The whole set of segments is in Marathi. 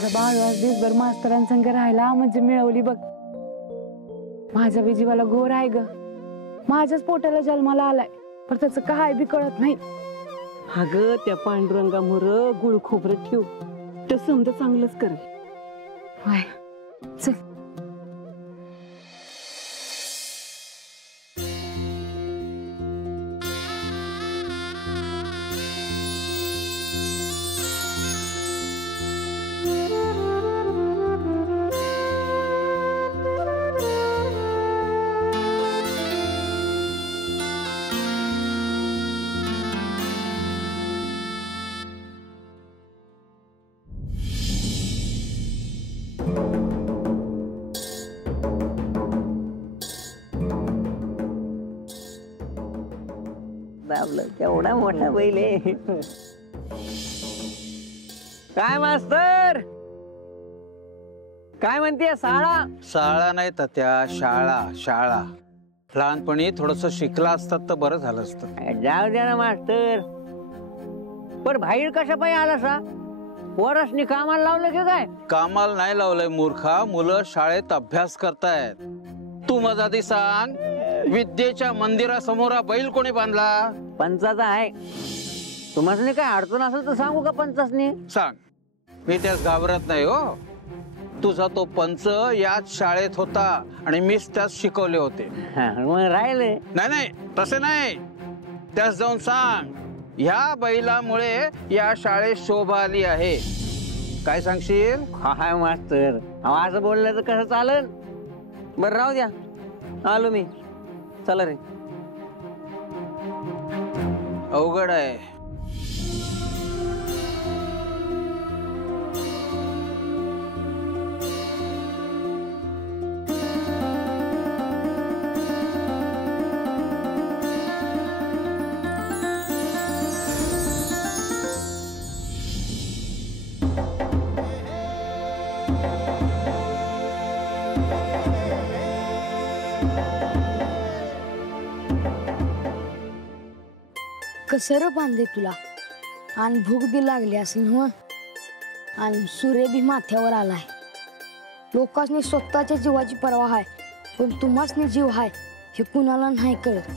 माझा बाळू आज दिवसभर मास्तरांसंग राहिला म्हणजे मिळवली बघ. माझ्या बी जीवाला घोर आहे ग. माझ्याच पोटाला जन्माला आलाय पण त्याचं काय बी कळत नाही. अगं त्या पांडुरंगामुर गुळ खोबरं ठेव, ते समजा चांगलंच करेल. होय चल. दाबलं केवढा मोठा बैल आहे. काय मास्तर, काय म्हणते शाळा? शाळा नाही तात्या, शाळा शाळा. लहानपणी थोडस शिकला असतात तर बरं झालं असतं. जाऊ द्या ना मास्तर, पण बाहेर कशा पाहिजे आला सा? वरसनी कामाला लावलं की काय? कामाला नाही लावलंय मूर्खा, मुलं शाळेत अभ्यास करतायत. तू माझा आधी सांग, विद्येच्या मंदिरासमोर बैल कोणी बांधला? पंचाचा आहे. तुम्हाला काय अडचण असेल तर सांगू का पंचासनी? सांग, मी त्यास घाबरत नाही हो. तुझा तो पंच याच शाळेत होता आणि मीच त्यास शिकवले होते. मग राहिले. नाही नाही तसे नाही, त्यास जाऊन सांग ह्या बैलामुळे या शाळेत शोभा आली आहे. काय सांगशील? काय मास्तर, असं बोललं तर कसं चालेल? बरं राहू द्या, आलो मी. चला रे. अवघड आहे. कसर बांधे तुला आणि भूक बी लागली असेल ना, आणि सूर्य बी माथ्यावर आलाय. लोकांनी स्वतःच्या जीवाची पर्वा आहे, पण तुम्हासनी जीव आहे हे कुणाला नाही कळत.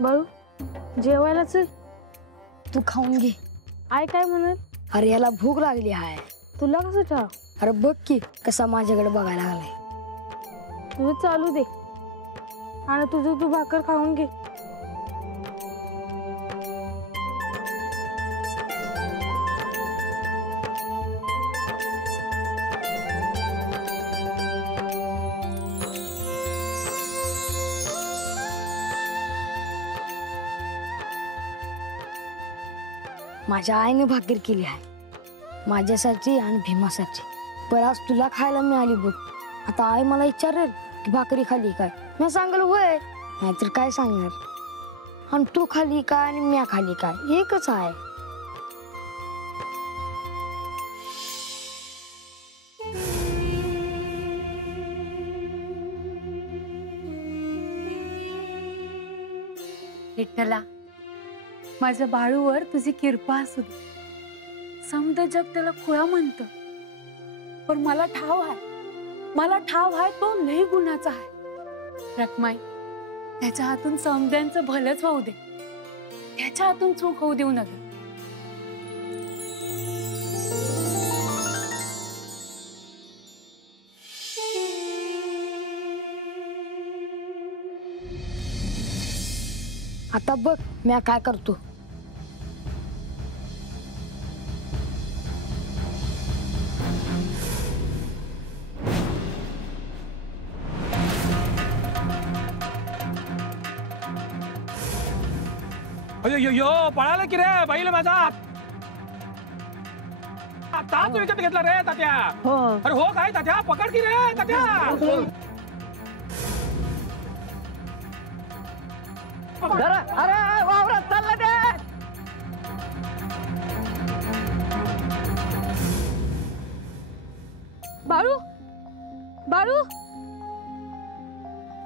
बाळू जेवायला चल. तू खाऊन घे. आय काय म्हणेल? अरे याला भूक लागली आहे. तुला कसं ठेव? अरे बघ की कसा माझ्याकडे बघायला लागलाय. तुझं चालू दे आणि तुझं तू भाकर खाऊन घे. माझ्या आईने भाकर केली आहे माझ्यासाठी आणि भीमासाठी. पर आज तुला खायला मिळाली बघ. आता आई मला विचारेल की भाकरी खाली काय, मी सांगेल होय, नाहीतर काय सांगणार. आणि तू खाली काय आणि मी खाली काय एकच आहे. विठ्ठला, माझ्या बाळूवर तुझी कृपा असू दे. समद जग त्याला खुळा म्हणतं, पण मला ठाव आहे तो लई गुणाचा आहे. रखमाई, त्याच्या हातून समद्यांचं भलंच होऊ दे, त्याच्या हातून चूक होऊ देऊ नका. आता बघ मी काय करतो. अयो पळाला की रे बैल माझा. ताच विकत घेतला रे तात्या. अरे हो काय तात्या, पकड की रे तात्या. अरे वावरात चालला ते. बाळू, बाळू,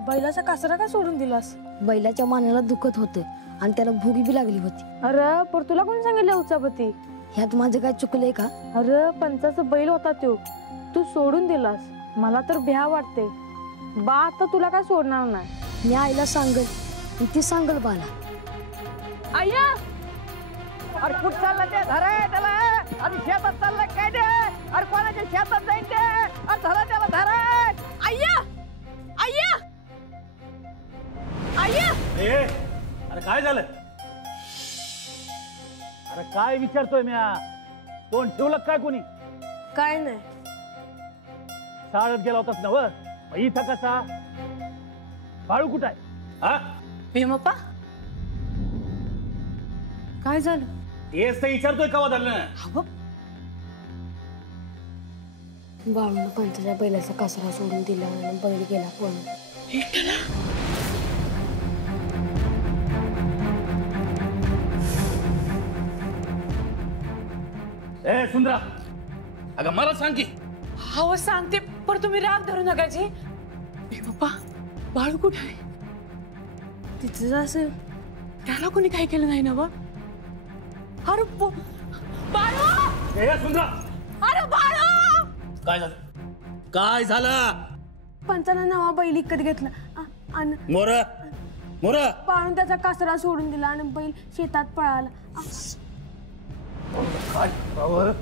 बैलाचा कासरा का सोडून दिलास? बैलाच्या मानेला दुखत होतं आणि त्याला भूक बी लागली होती. अरे पर तुला कोण सांगितलं उचापती? ह्यात माझं काय चुकलंय का? अरे पंचाचा बैल होता तो, तू सोडून दिलास. मला तर भ्या वाटते. बा आता तुला काय सोडणार नाही. मी आईला सांगल आणि ती सांगल बाला. आय्या अरे कुठ चालला ते धरा त्याला. अरे शेतात चालला काय ते. अरे कोणाच्या शेतात जाईल ते. अरे धरा त्याला धरा. आय्या आय्या आय्या. अरे काय झालं. अरे काय विचारतोय मी. तोंड ठेवलं काय कोणी. काय नाही. शाळेत गेला होतास ना व. इथं कसा. बाळू कुठं आहे. हा भीमप्पा काय झालं? तेच तर विचारतोय कवा झालं. बाळून पंचाच्या बैलाचा कासरा सोडून दिला आणि बैल गेला पळून. ए सुंदरा अगं मला सांग की. हो सांगते, पण तुम्ही राग धरू नका जी. भीमप्पा बाळू कुठे आहे? तिथंच असेल. त्याला कोणी काय केलं नाही ना बा. अरे बाळू. ए सुंदरा. अरे बाळू. काय झालं. काय झालं. पंचानं नवा बैल विकत घेतला आणि मोर मोर. बाळून त्याचा कासरा सोडून दिला आणि बैल शेतात पळाला. काय करावं?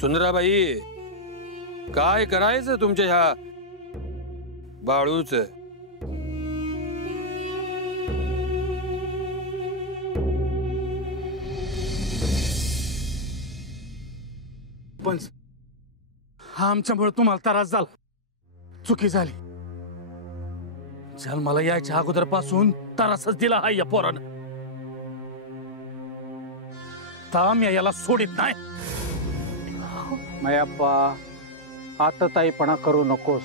सुंदराबाई काय करायचं तुमच्या ह्या बाळूच. पंच हा आमच्यामुळे तुम्हाला त्रास झाला. चुकी झाली. जन्माला यायच्या अगोदर पासून त्रासच दिला हा या पोरानं. ताम याला सोडित नाही. मयाप्पा आता ताईपणा करू नकोस.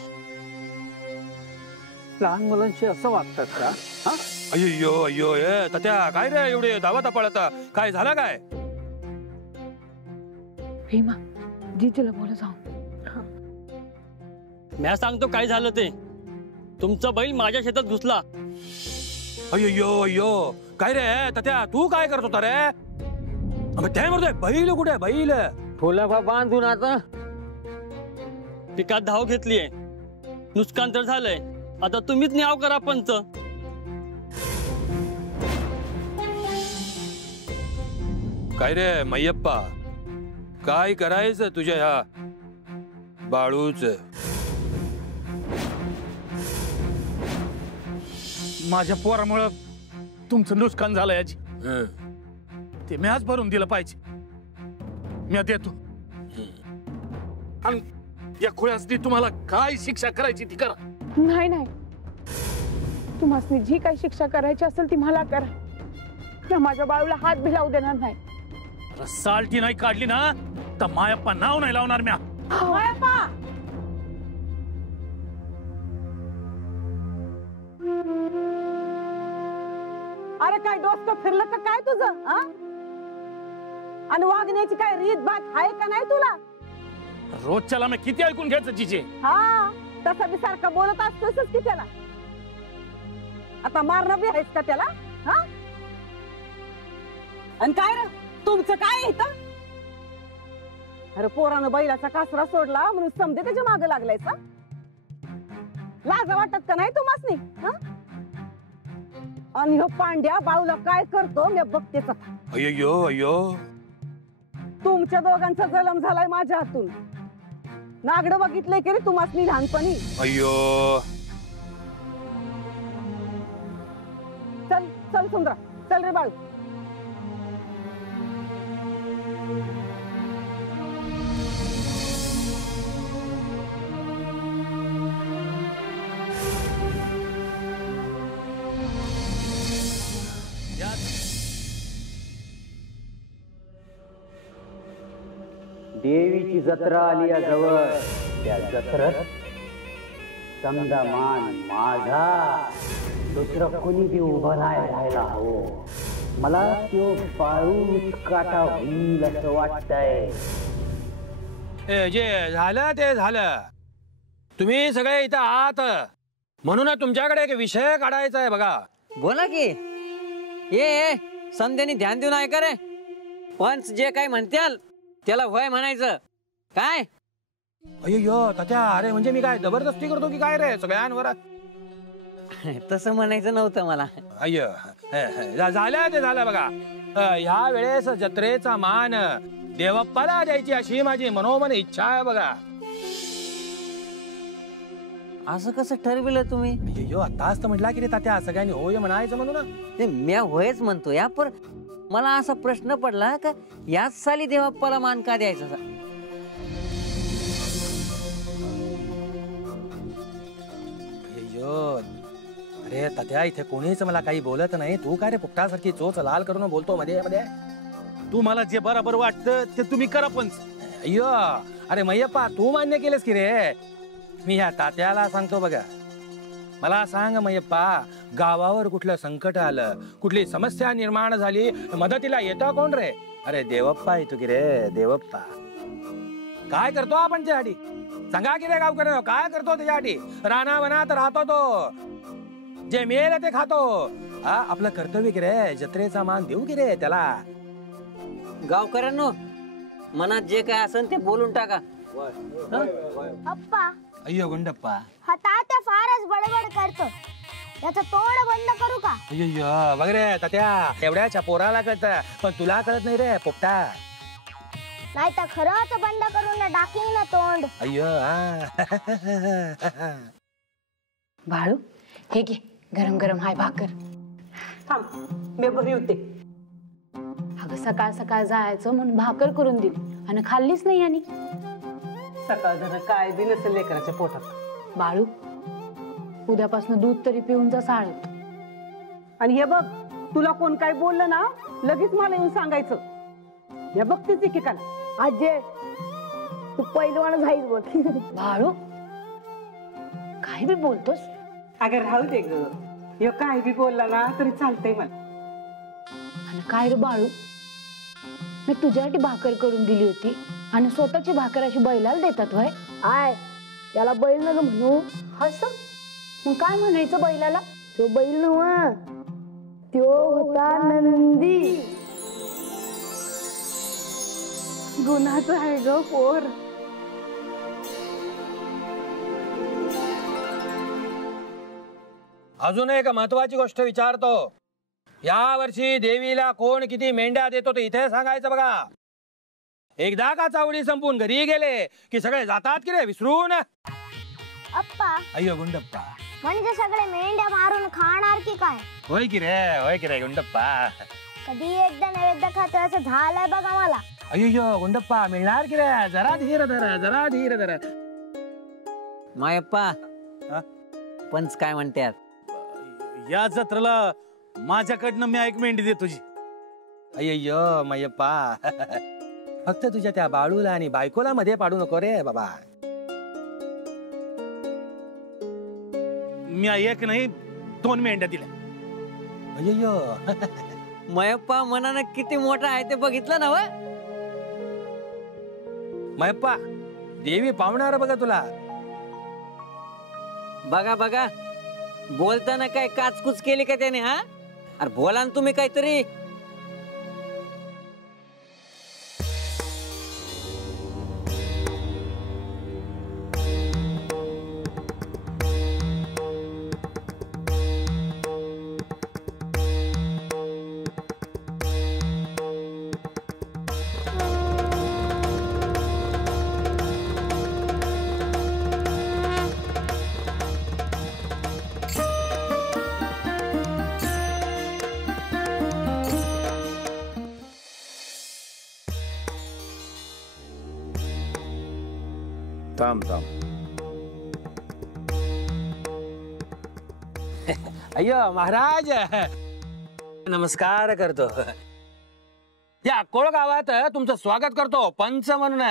लहान मुलांशी असं वागतात का? अय्यो अय्यो ए तात्या काय रे एवढे धावता पळता. काय झालं काय. भीमा जी तुला बोला जाऊ. मी सांगतो काय झालं ते. तुमचा बैल माझ्या शेतात घुसला. अय्यो अय्यो काय रे तात्या तू काय करत होता रे. अगं ते म्हणतोय बैल कुठे बैल. फुलं बांधून आता. पिकात धाव घेतलीये. नुकसान तर झालंय. आता तुम्हीच न्याव करा पंच. काय रे मय्यप्पा काय करायचं तुझ्या ह्या बाळूच. माझ्या पोरामुळं तुमचं नुकसान झालं याची. ते मी आज भरून दिलं पाहिजे. मी देतो. आणि या खुळ्यासनी तुम्हाला काय शिक्षा करायची ती करा. नाही नाही, तुम्हाला जी काही शिक्षा करायची असेल ती मला करा. त्या माझ्या बाळूला हात भी लावू देणार नाही. सालटी नाही काढली ना तर मायप्पा नाव नाही लावणार म्या. मायप्पा अरे काय डोसकं फिरलं का काय तुझं. आणि वागण्याची काय रीत बात आहे का नाही तुला. रोजच्याला मी किती ऐकून घ्यायचं जिजे. हा तसा मी सारखा बोलत असतोस की त्याला. आता मारणं बी आहेस का त्याला. हा आणि काय रे तुमचं काय इथं. अरे पोरानं बैलाचा कासरा सोडला म्हणून समजे त्याच्या मागे लागलायचा. लाज वाटत का नाही तुम्हासनी. आणि ह्यो पांड्या बाळूला काय करतो मी बघतेच आता. अय्यो अय्यो तुमच्या दोघांचा जलम झालाय माझ्या हातून. नागडं बघितलंय की रे तुम्हासनी लहानपणी. अय्यो चल चल सुंदरा चल रे बाळू. देवीची जत्रा आली या जवळ. त्या जत्रेत समजा मान माझा दुसरं कोणी बी उभं नाही राहायला हवं. मला तो बाळूच काटा होईल असं वाटतंय. जे झालं ते झालं. तुम्ही सगळे इथं आहात म्हणून तुमच्याकडे एक विषय काढायचा आहे बघा. बोला की. ये समध्यानी ध्यान देऊन ऐका रे. पंच जे काय म्हणत्याल त्याला होय म्हणायचं. काय अय्यो तात्या, अरे म्हणजे मी काय जबरदस्ती करतो की काय रे सगळ्यांवर? तसं म्हणायचं नव्हतं मला. अय्य झालं ते झालं बघा. ह्या वेळेस जत्रेचा मान देवप्पाला द्यायची अशी माझी मनोमन इच्छा आहे बघा. असं कसं ठरविलं तुम्ही? अय्यो आताच तर म्हटला की रे तात्या सगळ्यांनी होय म्हणायचं म्हणून. ते म्या होयच म्हणतो या, पण मला असा प्रश्न पडला का याच साली देवप्पाला मान का द्यायचा? अय्यो अरे तात्या, इथे कोणीच मला काही बोलत नाही. तू काय रे पुपटासारखी चोच लाल करून बोलतो मध्ये मध्ये. तू मला जे बरोबर वाटतं ते तुम्ही करा पंच. अय्यो अरे मय्यप्पा, तू मान्य केलंस की रे? मी ह्या तात्याला सांगतो बघा. मला सांग मय्यप्पा, गावावर कुठलं संकट आलं, कुठली समस्या निर्माण झाली, मदतीला येतो कोण रे? अरे देवप्पा येतो की रे, देवप्पा. काय करतो आपण त्यासाठी? सांगा की रे गावकऱ्यांनो, काय करतो त्याच्यासाठी? रानावनात राहतो तो, जे मिळेल ते खातो. हा आपलं कर्तव्य की रे, जत्रेचा मान देऊ की रे त्याला. गावकऱ्यांनो, मनात जे काय असेल ते बोलून टाका. अप्पा, अय्यो गुंडप्पा, हा तात्या फारच बडबड करतो. त्याचं तोंड बंद करू का? अय्यो बघ रे तात्या, एवढ्याच्या पोराला कळत पण तुला कळत नाही रे पोपटा. नाही तर खरंच बंद करून टाकीन ना तोंड. अय्यो बाळू, हे घे गरम गरम हाय भाकर. थांब, मी बरी होते. अगं सकाळ सकाळ जायचं म्हणून भाकर करून दिली आणि खाल्लीच नाही. आणि सकाळ जरा काय बी नसेल लेकराच्या पोटात. बाळू, उद्यापासून दूध तरी पिऊन जा साळत. आणि हे बघ, तुला कोण काय बोललं ना लगेच मला येऊन सांगायचं. हे बघ तिची की काय आजे, तू पहिलवान झाईस बघ. बाळू, काय बी बोलतोस? अगं राहू दे ग, हे काय बी बोलला ना तरी चालतंय मला. आणि काय रे बाळू, मी तुझ्यासाठी भाकर करून दिली होती आणि स्वतःची भाकर अशी बैलाला देतात वय? आय, त्याला बैल नग म्हणू. असं मग काय म्हणायचं बैलाला? तो बैल नव्ह, त्यो होता नंदी. गुन्हाचं आहे ग पोर. अजून एक महत्वाची गोष्ट विचारतो. या वर्षी देवीला कोण किती मेंढ्या देतो ते इथे सांगायचं बघा. एकदा का चावडी संपून घरी गेले की सगळे जातात की रे विसरून. अप्पा, अय्यो गुंडप्पा, म्हणजे सगळे मेंढ्या मारून खाणार की काय? होय की रे गुंडप्पा. कधी एकदा नैवेद्य खातो असं झालंय बघा मला. अय्यो गुंडप्पा, मिळणार की रे? जरा धीर धर, जरा धीर धर. मायप्पा, हा? पंच काय म्हणतात? या जत्रेला माझ्याकडनं मी एक मेंढी देतो तुझी. अय्यो मयप्पा, फक्त तुझ्या त्या बाळूला आणि बायकोला मध्ये पाडू नको रे बाबा. मी एक नाही 2 मेंढ्या दिल्या. अय्यो मयप्पा मनानं किती मोठा आहे ते बघितलं ना? मयप्पा, देवी पावणार बघा तुला. बघा बघा, बोलताना काय काचकुच केली का त्याने? हा, अरे बोला ना तुम्ही काहीतरी. थांब. अय्यो महाराज, नमस्कार करतो. या अक्कोळ गावात तुमचं स्वागत करतो पंच म्हणून.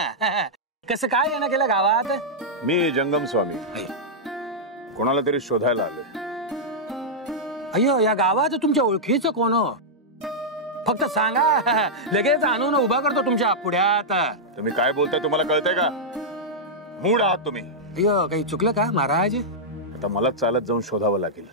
कसं काय येणं केलं गावात? मी जंगम स्वामी कोणाला तरी शोधायला आलोय. अय्यो, या गावात तुमच्या ओळखीचं कोण? फक्त सांगा लगेच आणून उभा करतो तुमच्या पुढ्यात. तुम्ही काय बोलताय तुम्हाला कळतंय का? मूड आहात तुम्ही. अय्यो, काही चुकलं का महाराज? आता मला चालत जाऊन शोधावं लागेल.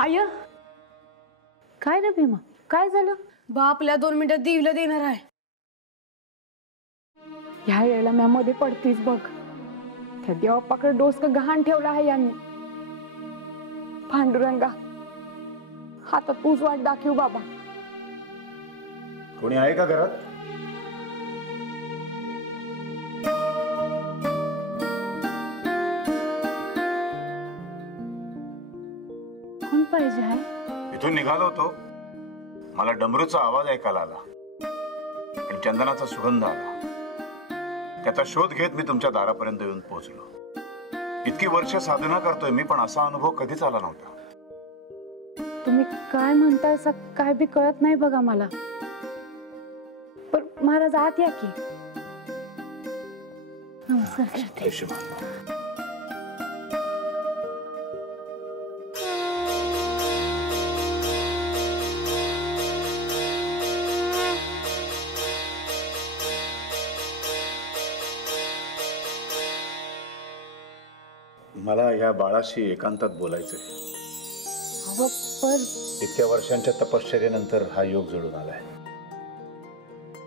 आय काय रे भीमा, काय झालं? बापल्या 2 मिनिटात देवीला देणार आहे. ह्या वेळेला म्या मध्ये पडतीस बघ. त्या देवापाकडे डोसक गहाण ठेवला आहे यांनी. पांडुरंगा, आता तूच वाट दाखव बाबा. कोणी आहे का घरात? कोण पाहिजे आहे? इथून निघालो होतो, मला डमरूचा आवाज ऐकायला आला आणि चंदनाचा सुगंध आला. त्याचा शोध घेत मी तुमच्या दारापर्यंत येऊन पोहोचलो. इतकी वर्ष साधना करतोय मी, पण असा अनुभव कधीच आला नव्हता. तुम्ही काय म्हणताय काय बी कळत नाही बघा मला. पण महाराज आत या की. नमस्कार करते. मला या बाळाशी एकांतात बोलायचंय. अहो पण इतक्या वर्षांच्या तपश्चर्येनंतर हा योग जुळून आलाय.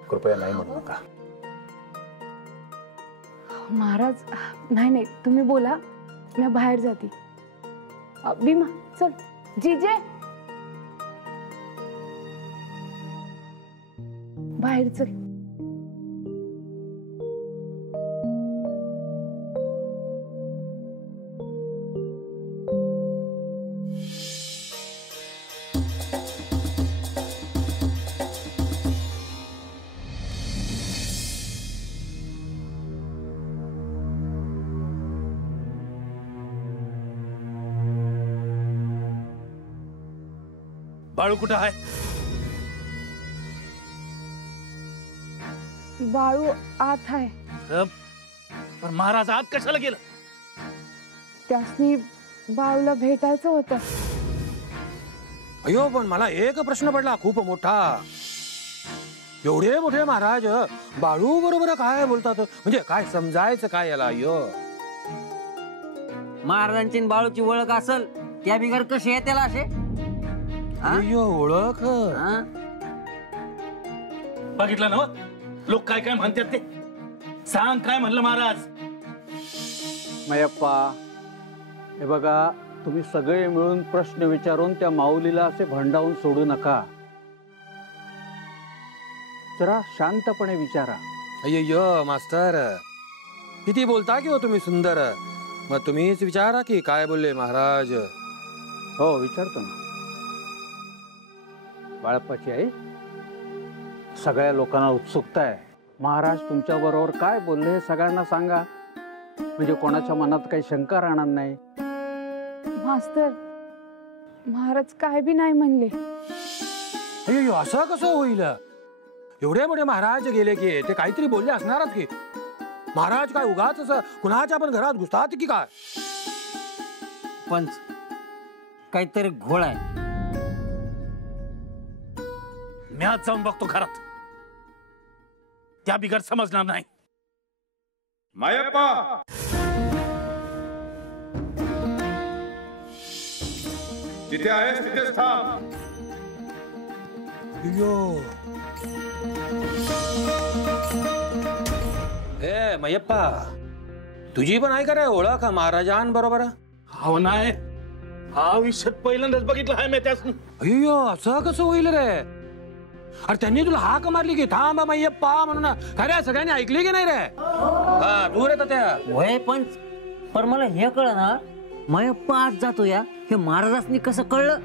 कृपया नाही म्हणू नका. महाराज नाही नाही, तुम्ही बोला, मी बाहेर जाते. भीमा चल. जीजे बाहेर चल. बाळू कुठं आहे? बाळू आत आहे. पण महाराज आत कशाला गेलं? त्यासनी बाळूला भेटायचं होतं. अयो, पण मला एक प्रश्न पडला खूप मोठा. एवढे मोठे महाराज बाळू बरोबर काय बोलतात? म्हणजे काय समजायचं काय याला? अयो, महाराजांची आणि बाळूची ओळख असल त्या बिगर कशी आहे त्याला असे? अयो, ओळख बघितलं ना लोक काय काय म्हणतात ते? सांग काय म्हणलं महाराज? मयप्पा, हे बघा, तुम्ही सगळे मिळून प्रश्न विचारून त्या माऊलीला असे भंडावून सोडू नका. जरा शांतपणे विचारा. अय्यो मास्तर, किती बोलता की हो तुम्ही सुंदर. मग तुम्हीच विचारा की काय बोलले महाराज. हो, विचारतो ना. बाळप्पाची आई, सगळ्या लोकांना उत्सुकता आहे. महाराज तुमच्या बरोबर काय बोलले हे सगळ्यांना सांगा, म्हणजे कोणाच्या मनात काही शंका राहणार नाही. मास्तर, महाराज काय बी नाही म्हणले. अय्यो, असं कसं होईल? एवढे मोठे महाराज गेले की ते काहीतरी बोलले असणारच की. महाराज काय उगाच असं कुणाच्या पण घरात घुसतात की काय? पण काहीतरी घोळ आहे. मी आज जाऊन बघतो घरात. त्या बिगर समजणार नाही. मायप्पा, जिथे आहेस तिथेच थांब. ए मयप्पा तुझी पण आहे का रे ओळख महाराजांबरोबर? हो नाही, हा आयुष्यात पहिल्यांदाच बघितलं आहे मी त्यास. अय्यो असं कसं होईल रे? अरे त्यांनी तुला हाक मारली की थांब मय्यप्पा म्हणून, खऱ्या सगळ्यांनी ऐकली की नाही रे? हा तू रे तात्या. वय पण मला हे कळलं ना, मयप्पा आज जातो या हे महाराजांनी कसं कळलं?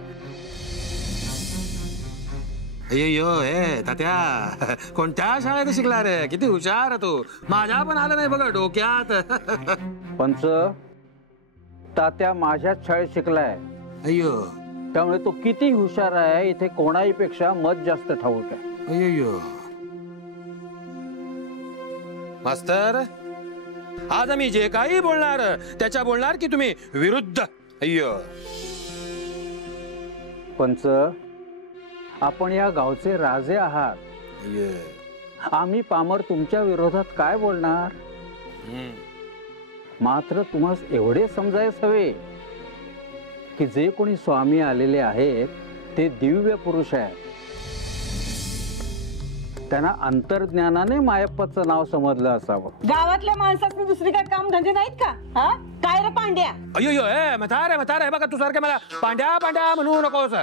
अय्यो हे तात्या कोणत्या शाळेत शिकला रे? किती हुशार तू. माझ्या पण आलं नाही बघा डोक्यात. पंच, तात्या माझ्याच शाळेत शिकलाय. अय्यो त्यामुळे तो किती हुशार आहे इथे कोणाही पेक्षा मत जास्त ठाऊक आहे. अय्यो मास्तर, आज आम्ही जे काही बोलणार त्याच्या बोलणार की तुम्ही विरुद्ध. अय्यो पंच, आपण या गावचे राजे आहात. अय्यो आम्ही पामर तुमच्या विरोधात काय बोलणार? मात्र तुम्हाला एवढे समजायच हवे की जे कोणी स्वामी आलेले आहेत ते दिव्य पुरुष आहेत. त्यांना अंतर्ज्ञानाने मायप्पाचं नाव समजलं असावं. गावातल्या माणसात दुसरी काय काम धंदे नाहीत का? हा काय रे पांड्या? अय्यो ए म्हातारे बघा, तू सारखं मला पांड्या पांड्या म्हणू नकोस.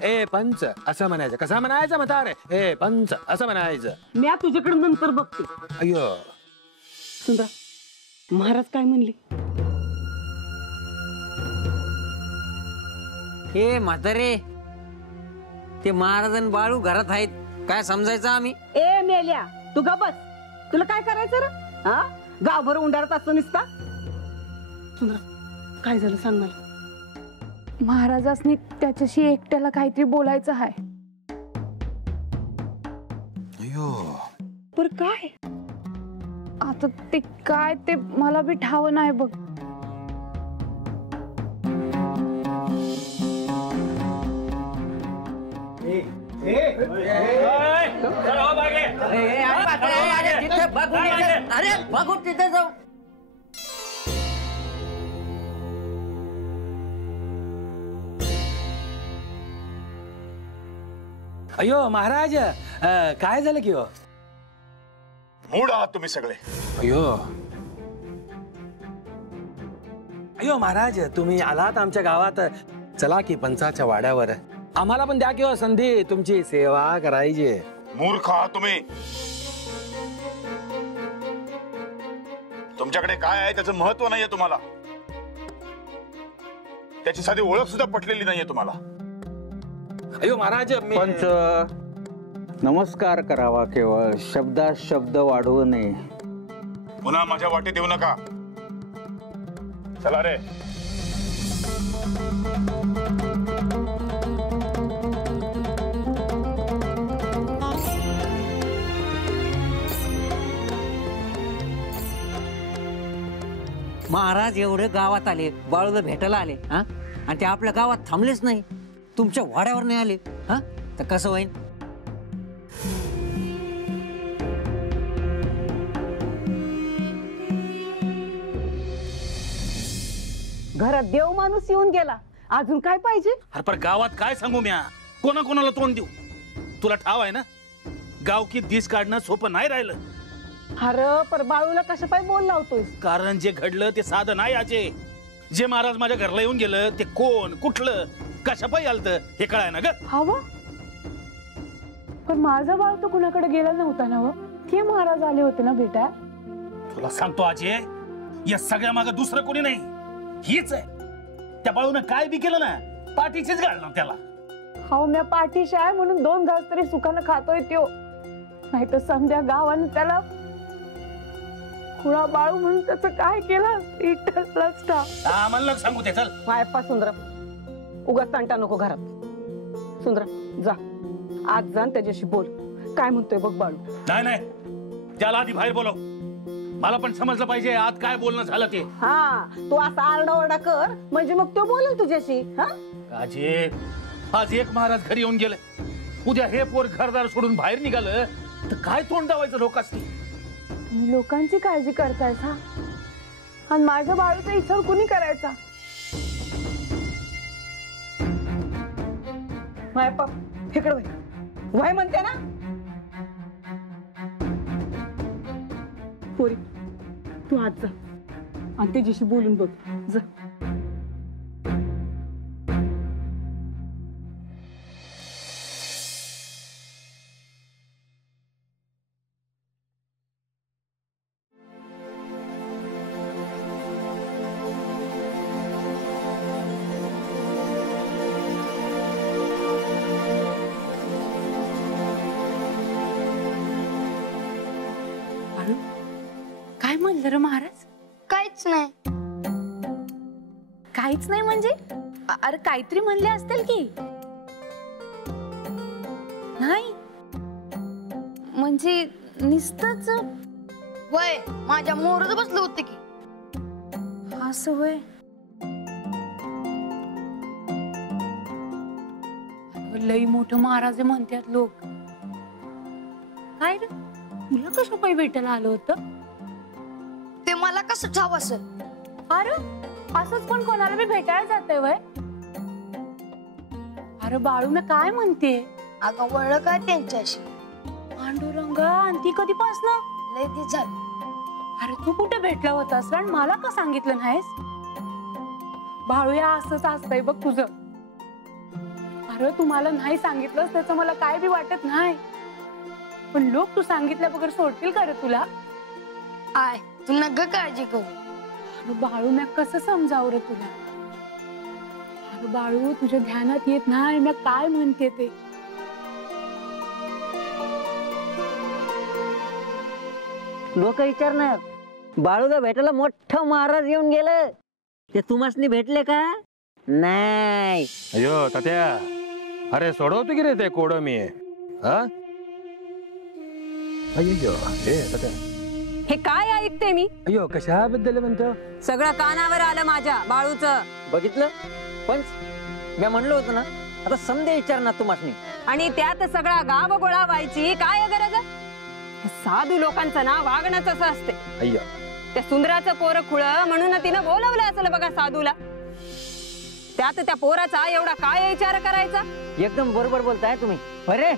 ए पंच असं म्हणायचं. कसं म्हणायचं म्हातारे? ए पंच असं म्हणायचं. मी तुझ्याकडे नंतर बघते. अय्यो सुंदरा, महाराज काय म्हणले? हे म्हातारे, ते महाराजन बाळू घरात आहेत, काय समजायचं आम्ही? ए मेल्या, तू गा बस. तुला काय करायचं रे? हा गावभर उंडारत असतो निसता. सुंदरा, काय झालं सांग मला. महाराजांनी त्याच्याशी एकट्याला काहीतरी बोलायचं आहे. अय्यो पर काय? आता ते काय ते मला बी ठाव नाही बघ. अरे बघू तिथे जाऊ. अय्यो महाराज, काय झालं की हो? मूड आहात तुम्ही सगळे. अय्यो अय्यो महाराज, तुम्ही आलात आमच्या गावात, चला की पंचाच्या वाड्यावर. आम्हाला पण द्या किंवा संधी तुमची सेवा करायची. मूर्ख आहात तुम्ही. तुमच्याकडे काय आहे त्याचं महत्व नाहीये तुम्हाला. त्याची साधी ओळख सुद्धा पटलेली नाहीये तुम्हाला. अय्यो महाराज, पंच, नमस्कार करावा केवळ, शब्दात शब्द वाढवू नये. पुन्हा माझ्या वाटेत येऊ नका. चला रे. महाराज एवढे गावात आले, बाळूला भेटायला आले, हा, आणि ते आपल्या गावात थांबलेच नाही, तुमच्या वाड्यावर नाही आले, हा, तर कसं होईल? घरात देव माणूस येऊन गेला, अजून काय पाहिजे? अरे पण गावात काय सांगू म्या, कोणाला तोंड देऊ? तुला ठाव आहे ना, गावकी दिस काढणं सोपं नाही राहिलं. अरे पर बाळूला कसं पाय बोल लावतोय? कारण जे घडलं ते साधं नाही आजे. जे महाराज माझ्या घरला येऊन गेलं ते कोण, कुठलं, कशा पायी आलत हे कळाय ना ग. हवं, पण माझा बाळ तो कुणाकडे गेला नव्हता ना. ते महाराज आले होते ना भेटा. तुला सांगतो आजे, या सगळ्या मागे दुसरं कोणी नाही, हीच आहे. त्या बाळून काय बी केलं ना, पाठीचीच घालणार त्याला. हो, म्या पाठीशी आहे म्हणून 2 घास तरी सुखानं खातोय त्यो. नाही तर समध्या गावानं त्याला खुळा बाळू म्हणून त्याचं काय केलं इटलाच टा. आम्हाला सांगू ते. चल वायप्पा सुंदरा, उगाच तांटा नको घरात. सुंदरा जा, आज जा त्याच्याशी बोल, काय म्हणतोय बघ बाळू. नाही, त्याला आधी बाहेर बोलव. मला पण समजलं पाहिजे आज काय बोलणं झालं ते. हा, तू असा आरडाओरडा कर म्हणजे मग तो बोलेल तुझ्याशी. हा काजे, आज एक महाराज घरी येऊन गेले, उद्या हे पोर घरदार सोडून बाहेर निघालं तर काय तोंड दावायचं लोकांनी? तुम्ही लोकांची काळजी करताय हा, आणि माझ्या बाळूचा विचार कुणी करायचा? वायप्पा इकडे वय म्हणते ना. पोरी तू आज जा आणि त्याच्याशी बोलून बघ जा. काय म्हणलं रे महाराज? काहीच नाही. काहीच नाही म्हणजे? अरे काहीतरी म्हणले असतील की. नाही म्हणजे नुसतंच वय माझ्या मोरच बसलं होतं की. असं वय. लई मोठं महाराज म्हणतात लोक. काय रे तुला कसं पाय भेटायला आलं होतं? ते मला कसं ठाव असेल? अरे असंच पण कोणाला बी भेटायला जाते वय? अरे बाळू मी काय म्हणते? अगं वळलं काय त्यांच्याशी? पांडुरंगा आणि ती कधीपासनं? लय दिवस झाले. अरे तू कुठे भेटला होतास आणि मला का सांगितलं नाहीस? बाळूया असंच असतंय बघ तुझं. अरे तू मला नाही सांगितलंस त्याचं मला काय बी वाटत नाही. पण लोक तू सांगितल्या बगर सोडतील का रे तुला? आय तू नका काळजी करू. अरे बाळू मी कसं समजावं रे तुला? अरे बाळू तुझ्या ध्यानात येत नाही मी काय म्हणते ते. लोक विचारणार बाळूला भेटायला मोठं महाराज येऊन गेलं, ते तुम्हासनी भेटले का? नाही. अयो तात्या, अरे सोडवतो की रे ते कोड मी. हा अय्यो हे तात्या, हे काय ऐकते मी? अयो कशाबद्दल म्हणतो? सगळं कानावर आलं माझ्या बाळूचं. बघितलं पण मी म्हणलो होतो ना, आता समजे विचारणार तुम्हासनी. आणि त्यात सगळा गाव गोळा व्हायची काय गरज? साधू लोकांचं ना वागणंच असं असते. अय्या त्या सुंदराचं पोर खुळ म्हणून तिनं बोलवलं असेल बघा साधूला. त्यात त्या पोराचा एवढा काय विचार करायचा? एकदम बरोबर बोलताय तुम्ही. अरे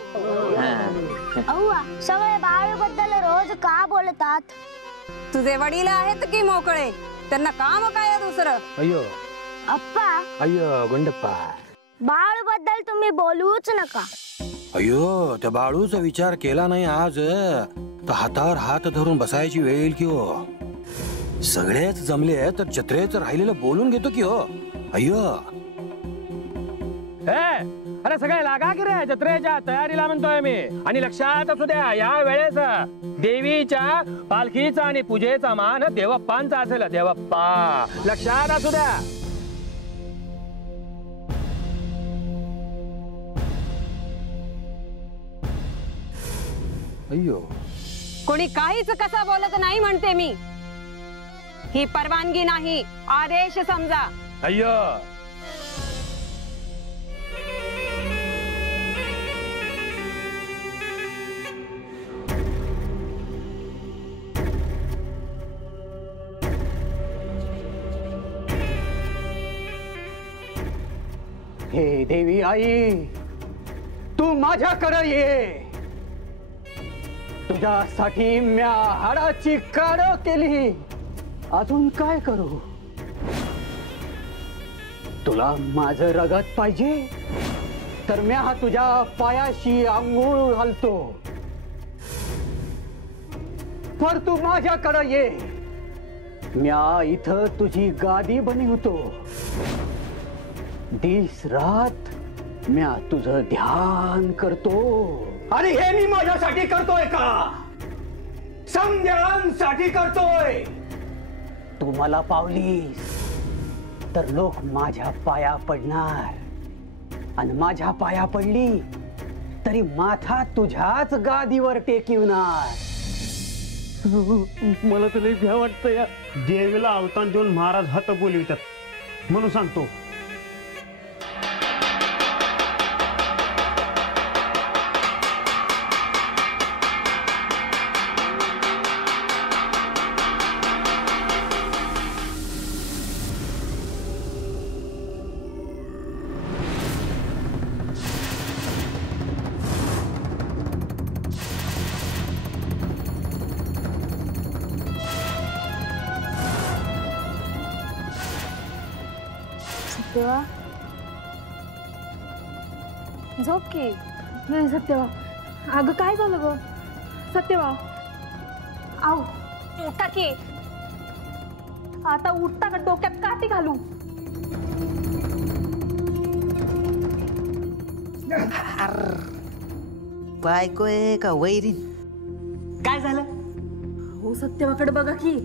अव्वा सगळे बाळूबद्दल रोज का बोलतात? तुझे वडील आहेत की मोकळे, त्यांना काम काय दुसरं? अय्यो अप्पा अय्यो गुंडप्पा, बाळूबद्दल तुम्ही बोलूच नका. अयो त्या बाळूचा विचार केला नाही आज तर हातावर हात धरून बसायची वेळ येईल की हो. सगळेच जमले तर जत्रेच राहिलेलं बोलून घेतो की हो. अय्यो अरे सगळे लागा की रे जत्रेच्या तयारीला म्हणतोय मी. आणि लक्षात असू द्या या वेळेस देवीच्या पालखीचा आणि पूजेचा मान देवप्पांचा असेल. देवप्पा लक्षात असू द्या. अय्यो कोणी काहीच कसा बोलत नाही म्हणते मी. ही परवानगी नाही, आदेश समजा. अय्यो हे देवी आई, तू माझ्याकडे ये. तुझ्यासाठी म्या हाडाची काढ केली, अजून काय करू? तुला माझं रगत पाहिजे तर म्या तुझ्या पायाशी आंघोळ घालतो. पर तू माझ्याकडे ये, म्या इथं तुझी गादी बनवतो. दिस रात म्या तुझं ध्यान करतो. आणि हे मी माझ्यासाठी करतोय का? समजांसाठी करतोय. तू मला पावलीस तर लोक माझ्या पाया पडणार, आणि माझ्या पाया पडली तरी माथा तुझ्याच गादीवर टेकिवणार. मला तर लई भ्या वाटतं या. देवीला अवतान देऊन महाराज हात बोलवितात म्हणून सांगतो. सत्यवा झोप की. नाही सत्यवा, अगं काय झालं ग सत्यवा? आव उठा की. आता उठता का डोक्यात काठी घालू? बायको आहे का वैरीन? काय झालं? हो सत्यवाकडे बघा की.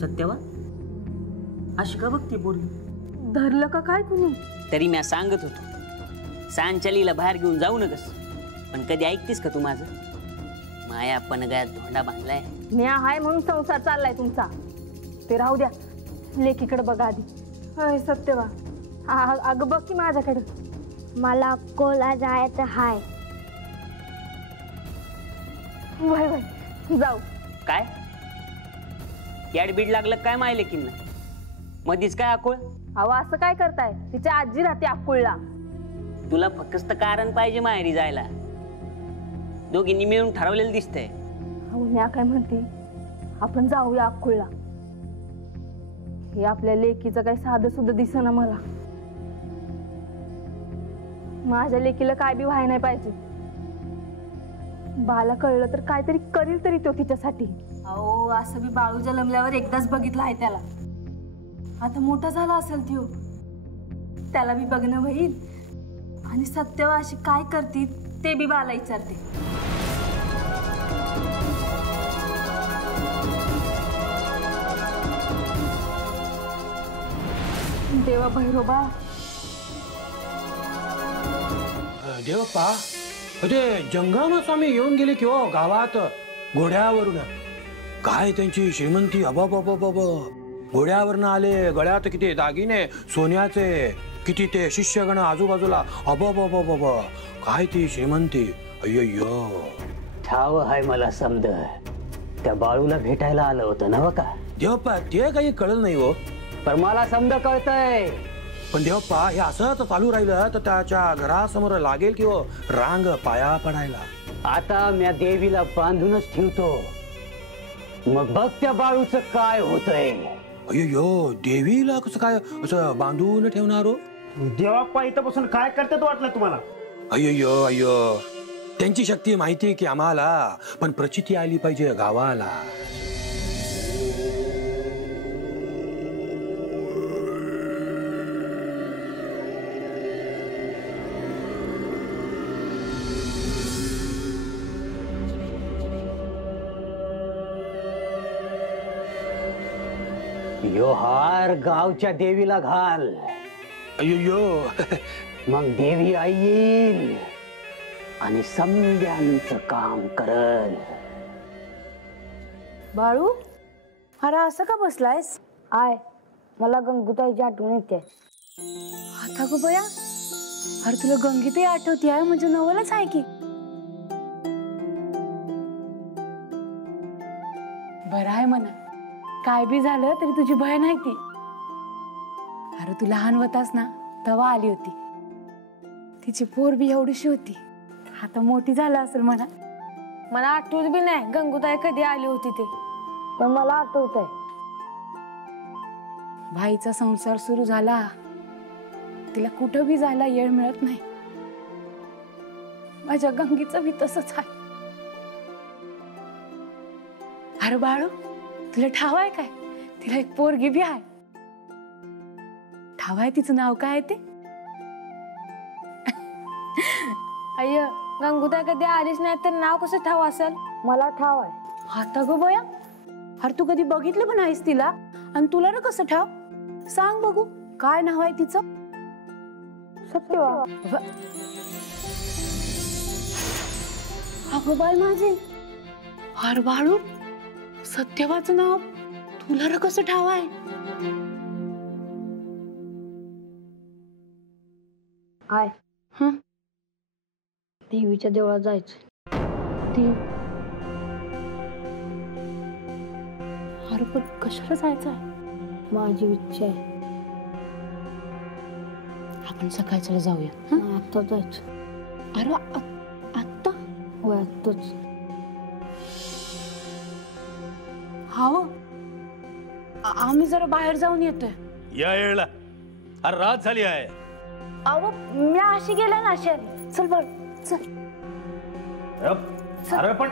सत्यवा अशी का बघती बोलली? धरलं का काय कुणी? तरी मी सांगत होतो सांचलीला बाहेर घेऊन जाऊ नकस, पण कधी ऐकतीस का तू माझं? माया पण गायत धोंडा बांधलाय. न्या हाय म्हणून संसार चाललाय तुमचा. ते राहू द्या, लेकीकडे बघा आधी. होय सत्यवा, अगं बघ की माझ्याकडे. मला अक्कोला जायचं हाय. वय वय जाऊ. काय याड बीड लागलं काय मायले की मधीच काय अकोळ? अहो असं काय करताय? तिची आजी राहते अक्कुळला. तुला फक्त कारण पाहिजे माहेरी जायला. दोघींनी मिळून ठरवलेलं दिसतंय. अहो म्या काय म्हणते, आपण जाऊया अक्कुळला. हे आपल्या लेकीचं काही साधं सुद्धा दिसेना मला. माझ्या लेकीला काय बी व्हाय नाही पाहिजे. बाला कळलं तर काहीतरी करील तरी तो तिच्यासाठी. अहो असं बी बाळू जन्मल्यावर एकदाच बघितलं आहे त्याला. आता मोठा झाला असेल त्यो, त्याला बी बघणं होईल. आणि सत्यवा अशी काय करती ते बी बाला विचारते. देवा भैरोबा, देवप्पा ते जंगम स्वामी येऊन गेले की हो गावात घोड्यावरून. काय त्यांची श्रीमंती, अबाबाबाबाब. घोड्यावरनं आले, गळ्यात किती दागिने सोन्याचे, किती ते शिष्यगण आजूबाजूला. अबाबाबाबाब काय ती श्रीमंती. अय्यो ठाव हाय मला समज. त्या बाळूला भेटायला आलं होतं ना का? देवप्पा ते काही कळलं नाही हो. पण मला समज कळतंय. पण देवप्पा हे असं चालू राहिलं तर त्याच्या घरासमोर लागेल की हो रांग पाया पडायला. आता म्या देवीला बांधूनच ठेवतो, मग बघ त्या बाळूचं काय होतंय. अय्यो देवीला कसं काय असं बांधून ठेवणार हो? देवाप्पा इथं बसून काय करतात वाटलं तुम्हाला? अय्यो अय्यो त्यांची शक्ती माहिती की आम्हाला, पण प्रचिती आली पाहिजे गावाला. यो हार गावच्या देवीला घाल. अय्यो मग देवी आई येईल आणि समद्यांचं काम करल. बाळू, अरे असं का बसलायस? आय मला गंगूताईची आठवण येते. आता गो बया, अरे तुला गंगीताई आठवती आहे म्हणजे नवलच आहे की. बरं आहे म्हणा, काय बी झालं तरी तुझी बहीण आहे ती. अरे तू लहान होतास ना तेव्हा आली होती. तिची पोर बी एवढीशी होती, आता मोठी झालं असेल म्हणा. मला आठवत बी नाही गंगूताई कधी आली होती ते, पण मला आठवत आहे. भाईचा संसार सुरू झाला, तिला कुठं बी जायला येळ मिळत नाही. माझ्या गंगीचं बी तसंच आहे. अरे बाळू, तुला ठाव आहे काय? तिला एक पोरगी बी आहे. ठाव आहे तिचं नाव काय आहे ते? अय्य गंगूताई कधी आलीच नाही तर नाव कसं ठाव असेल? मला ठाव आहे. आता गो बया, अरे तू कधी बघितलं पण आहेस तिला, आणि तुला ना कसं ठाव? सांग बघू काय नाव आहे तिचं? सत्यवा. अगो बाय माझे, अरे बाळू, सत्यवाचं नाव तुला ना कसं ठाव आहे? आय देवीच्या देवळात जायचं. अरे पण कशाला जायचं आहे? माझी इच्छा आहे. आपण सकाळच्याला जाऊया. आता जायचं. अरे आत्ता? होय आत्ताच. हा, आम्ही जरा बाहेर जाऊन येतोय. या येळला अरे रात झाली आहे. अहो मी अशी गेल्या ना अशी आली. चल बघ चल. अरे पण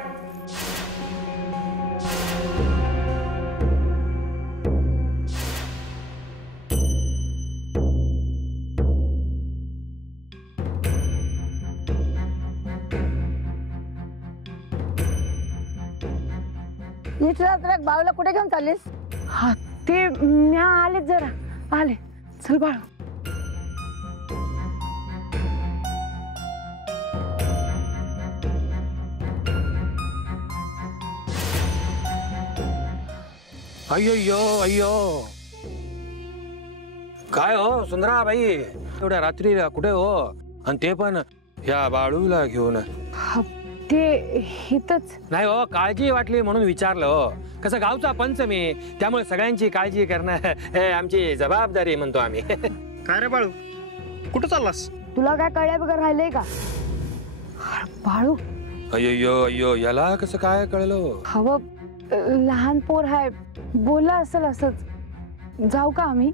भाऊला कुठे घेऊन चाललीस? हा ते मी आले जरा आले. चल बाळू. अय्यो अय्यो काय हो सुंदरा बाई एवढ्या रात्रीला कुठे हो आणि ते पण ह्या बाळूला घेऊन? ते हितच नाही हो काळजी वाटली म्हणून विचारलं हो. कसं गावचा पंच मी त्यामुळे सगळ्यांची काळजी करणं हे आमची जबाबदारी म्हणतो आम्ही. काय रे बाळू कुठं चाललास? तुला काय कळल्या बघा राहिलंय का? बाळू अय्यो अय्यो याला कसं काय कळलं? हवं लहान पोर आहे बोला असेल असंच. जाऊ का आम्ही?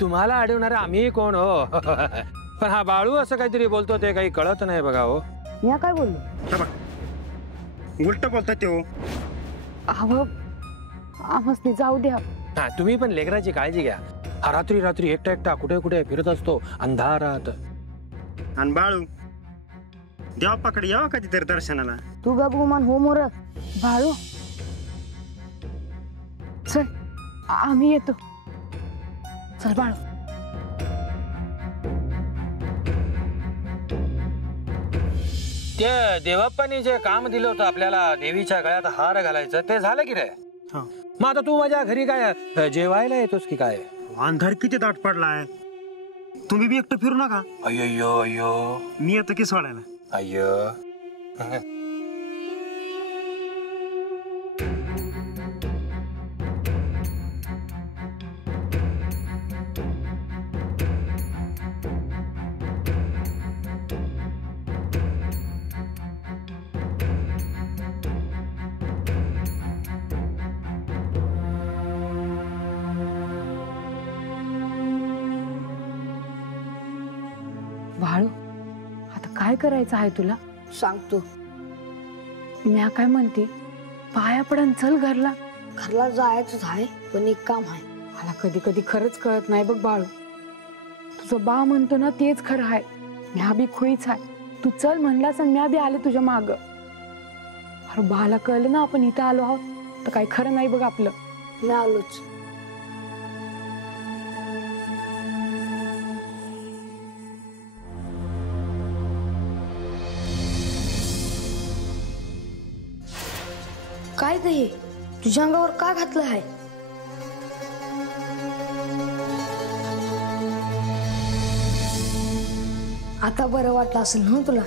तुम्हाला अडवणार आम्ही कोण हो? पण हा बाळू असं काहीतरी बोलतो ते काही कळत नाही बघा हो. मी काय बोललो? उलट बोलताय ते हो. हवं आमसनी जाऊ द्या. हा तुम्ही पण लेकराची काळजी घ्या. हा रात्री रात्री एकटा एकटा कुठे कुठे फिरत असतो अंधारात. आणि बाळू देवापाकडे यावं कधीतरी दर्शनाला. तू गा गुमान हो मोर. बाळू चल आम्ही येतो. चल बाळू. ते देवप्पानी जे काम दिलं होतं आपल्याला देवीच्या गळ्यात हार घालायचं ते झालं की रे? मग आता तू माझ्या घरी काय जेवायला येतोस की काय? अंधार किती दाट पडलाय. तुम्ही बी एकटं फिरू नका. अय्यो अय्यो मी येतो की सोडायला. अय्यो बाळू आता काय करायचं आहे तुला? सांगतो. मी काय म्हणते पाया पडन चल घरला. घरला जायचंच आहे पण एक काम आहे. मला कधी कधी खरंच कळत नाही बघ बाळू. तुझं बा म्हणतो ना तेच खरं आहे. म्या बी खुळीच आहे. तू चल म्हणलास आणि म्या बी आले तुझ्या माग. अरे बाला कळलं ना आपण इथं आलो आहोत तर काही खरं नाही बघ आपलं. मी आलोच. काय ते तुझ्या अंगावर का घातलं आहे? आता बरं वाटलं असेल ना तुला?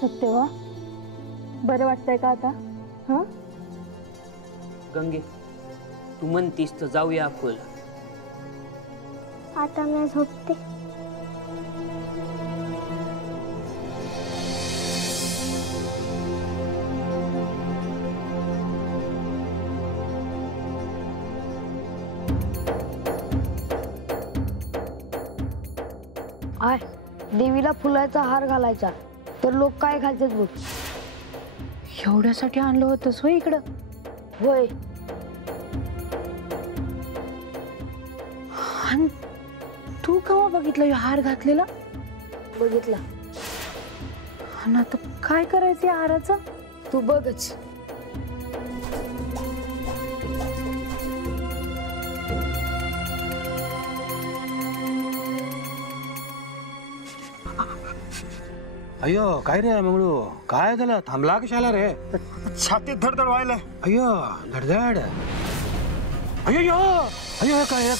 सत्यवा बरं वाटतंय का आता? हा गंगे तू म्हणतीस तर जाऊया आपण. आता मी झोपते. आय देवीला फुलाचा हार घालायचा तर लोक काय घालतात बघ. एवढ्यासाठी आणलं होतंस होय इकडं? होय. आणि तू केव्हा बघितलं ह्यो हार घातलेला? बघितला. आणि आता काय करायचं या हाराचं? तू बघच. अय्यो काय रे मंगळू काय झालं? थांबला कशाला रे? छातीत धडधड व्हायला. अय्यो धडधड. अय्यो अय्यो काय अय्यो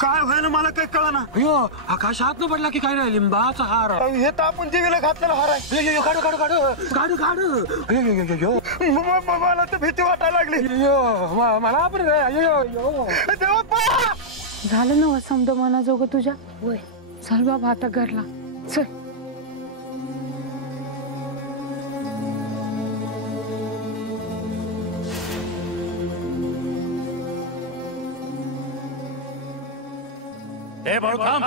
काय व्हायला मला काही कळना. अय्यो आकाशात न पडला की काय रे? लिंबाचा हार. हे तर आपण देवीला घातलेला हार आहे. अय्यो काढू काढू काढू काढू काढू. अय्यो मला तर भीती वाटायला लागली. अय्यो मला पण रे. अय्यो देवप्पा झालं ना समजा मनाजोगं तुझ्या? होय. चल बाबा आता घरला चल. ए बाळू थांब.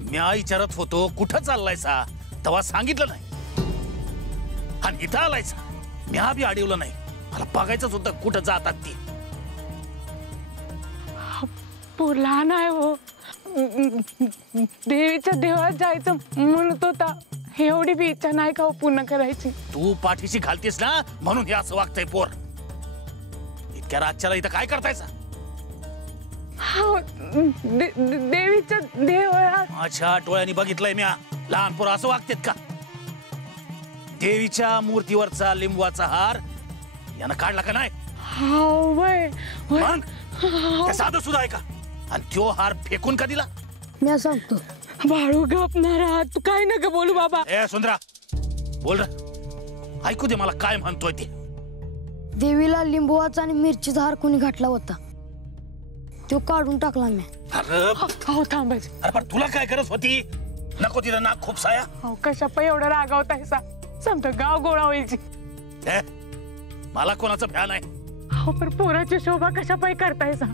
मी विचारत होतो कुठं चाललायसा तेव्हा सांगितलं नाही आणि इथं आलायसा मी बी अडवलं नाही. मला बघायचंच होतं कुठं जातात ती. पोर लहान आहे हो. देवीच्या देवळात जायचं म्हणत होता. एवढी बी इच्छा नाही का पूर्ण करायची. तू पाठीशी घालतीस ना म्हणून हे असं वागतंय पोर. इतक्या रातच्याला इथं काय करतायसा? देवीच्या देवळात. माझ्या डोळ्यांनी बघितलंय म्या. लहान पोरं असं वागतेत का? देवीच्या मूर्तीवरचा लिंबवाचा हार यानं काढला का नाही? मग ते साधं सुद्धा आहे का? आणि तो हार फेकून का दिला? मी सांगतो. बाळू गपणारा तू काय नका बोलू बाबा. ए सुंदरा बोल र. ऐकू दे मला काय म्हणतोय ते. देवीला लिंबूवाचा आणि मिरचीचा हार कोणी घातला होता तो काढून टाकला मी. हो थांबायचं. अरे पण तुला काय गरज होती? नको तिला नाक खूप साया. हो कशा पाय एवढा रागावतायसा? समजा गाव गोळा व्हायची. मला कोणाचं भ्यान आहे? हो पण पोराची शोभा कशा पाय करतायसा?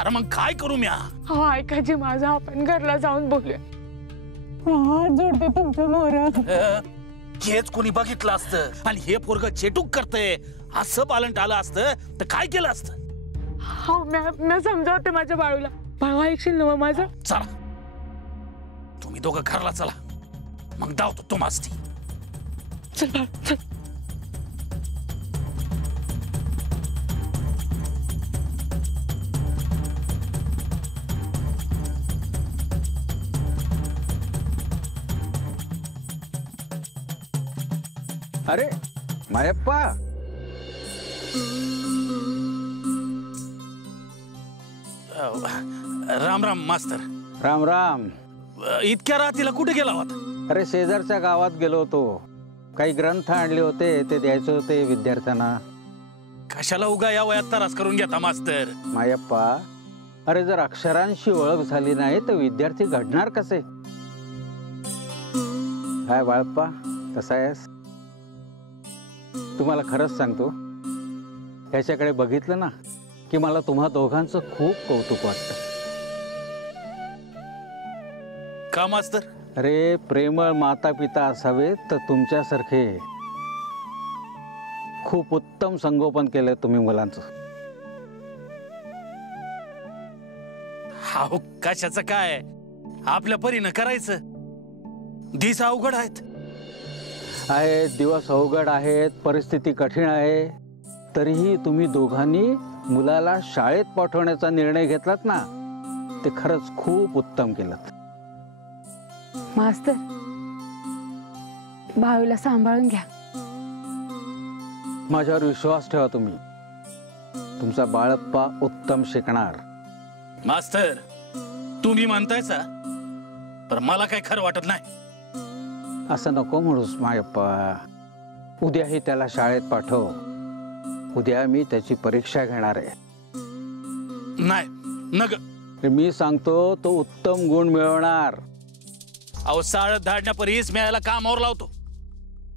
अरे मग काय करू म्या? हो ऐकायची माझा आपण घरला जाऊन बोलूया. जोडते तुमचं मोर. हेच कोणी बघितलं असतं आणि हे पोरग चेटूक करतंय असं पालन टाळलं असतं तर काय केलं असतं? हो मी समजावते माझ्या बाळूला. बाळू ऐकशील ना माझं? चला तुम्ही दोघं घरला चला मग धावतो तो मास्ती. चल बाळ चल. अरे मायप्पा. राम राम मास्तर. राम राम. इतक्या रात्रीला कुठे गेला होता? अरे शेजारच्या गावात गेलो होतो. काही ग्रंथ आणले होते ते द्यायचे होते विद्यार्थ्यांना. कशाला उगा या वयात त्रास करून घेता मास्तर? मायप्पा अरे जर अक्षरांशी ओळख झाली नाही तर विद्यार्थी घडणार कसे? काय बाळप्पा कसा आहेस? तुम्हाला खरंच सांगतो ह्याच्याकडे बघितलं ना की मला तुम्हा दोघांचं खूप कौतुक वाटतं. का मास्तर? अरे प्रेमळ माता पिता असावे तर तुमच्यासारखे खूप उत्तम संगोपन केलंय तुम्ही मुलांचं. हा कशाचं काय आपल्या परीनं करायचं. दिस अवघड आहेत. दिवस अवघड आहेत. परिस्थिती कठीण आहे. तरीही तुम्ही दोघांनी मुलाला शाळेत पाठवण्याचा निर्णय घेतलात ना ते खरंच खूप उत्तम केलं. मास्तर बाळूला सांभाळून घ्या. माझ्यावर विश्वास ठेवा तुम्ही. तुमचा बाळप्पा उत्तम शिकणार. मास्तर तुम्ही म्हणतायसा तर मला काय खरं वाटत नाही. असं नको म्हणूस मायप्पा. उद्याही त्याला शाळेत पाठव. उद्या मी त्याची परीक्षा घेणार आहे. नाही नग. मी सांगतो तो उत्तम गुण मिळवणार. अहो साळत धाडण्यापरीस मी याला कामावर लावतो.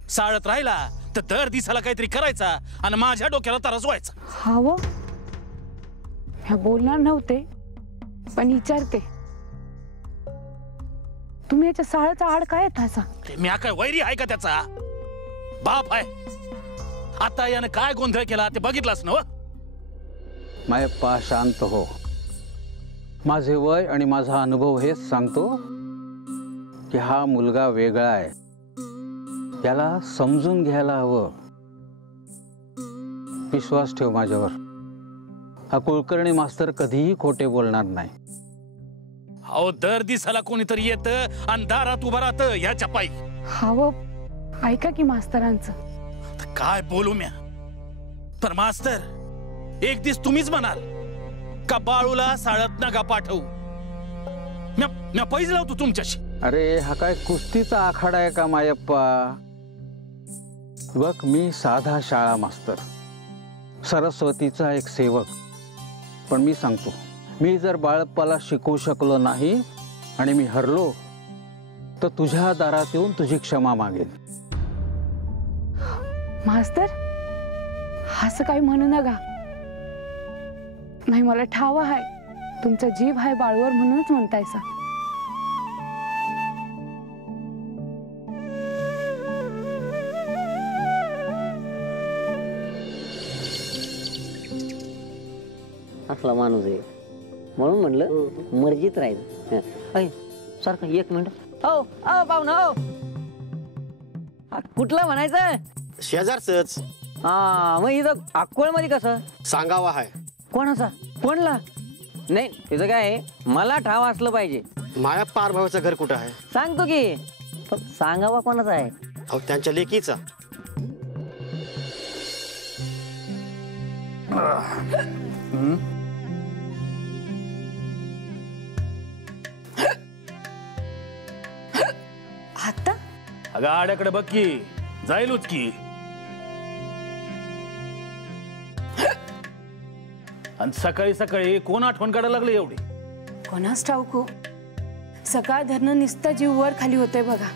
साळत राहिला तर दर दिवसाला काहीतरी करायचा आणि माझ्या डोक्याला त्रास व्हायचा. हवं ह्या बोलणार नव्हते पण विचारते. तुम्ही याच्या साळाचा आड काय येतासा? मी काय वैरी आहे का त्याचा? बाप आहे. आता यानं काय गोंधळ केला ते बघितलंस ना? मायप्पा शांत हो. माझे वय आणि माझा अनुभव हेच सांगतो की हा मुलगा वेगळा आहे. याला समजून घ्यायला हवं. विश्वास ठेव माझ्यावर. हा कुलकर्णी मास्तर कधीही खोटे बोलणार नाही. अहो दर दिवसाला कोणीतरी येतं आणि दारात उभं राहतं ह्याच्या पायी. हवं ऐका की मास्तरांचं. काय बोलू म्या? तर मास्तर एक दिवस तुम्हीच म्हणाल का बाळूला साळत नका पाठवू. म्या पैज लावतो तुमच्याशी. अरे हा काय कुस्तीचा आखाडा आहे का मायप्पा? बघ मी साधा शाळा मास्तर, सरस्वतीचा एक सेवक. पण मी सांगतो मी जर बाळप्पाला शिकवू शकलो नाही आणि मी हरलो तर तुझ्या दारात येऊन तुझी क्षमा मागेन. मास्तर असं काही म्हणू नका. नाही मला ठाव आहे तुमचा जीव आहे बाळूवर म्हणूनच म्हणतायसा. असला माणूस आहे म्हणून म्हणलं मर्जीत राहील. सारखं 1 मिनिट. हो पाहुणा हो कुठला म्हणायचं? शेजारच. हा मग इथं अक्कोळ मध्ये कसं सांगावा आहे. कोणाचा? कोणला? नाही तिचं काय आहे मला ठाव असलं पाहिजे. माया पार भावाचं घर कुठं आहे? सांगतो की पण सांगावा कोणाचा आहे? अहो त्यांच्या लेकीचा. आता अगं आड्याकडे बघ की जाईलच की. आणि सकाळी सकाळी कोण आठवण काढायला लागले एवढी? कोणास ठाऊक हो. सकाळ धरणं निस्ता जीव वर खाली होतंय बघा.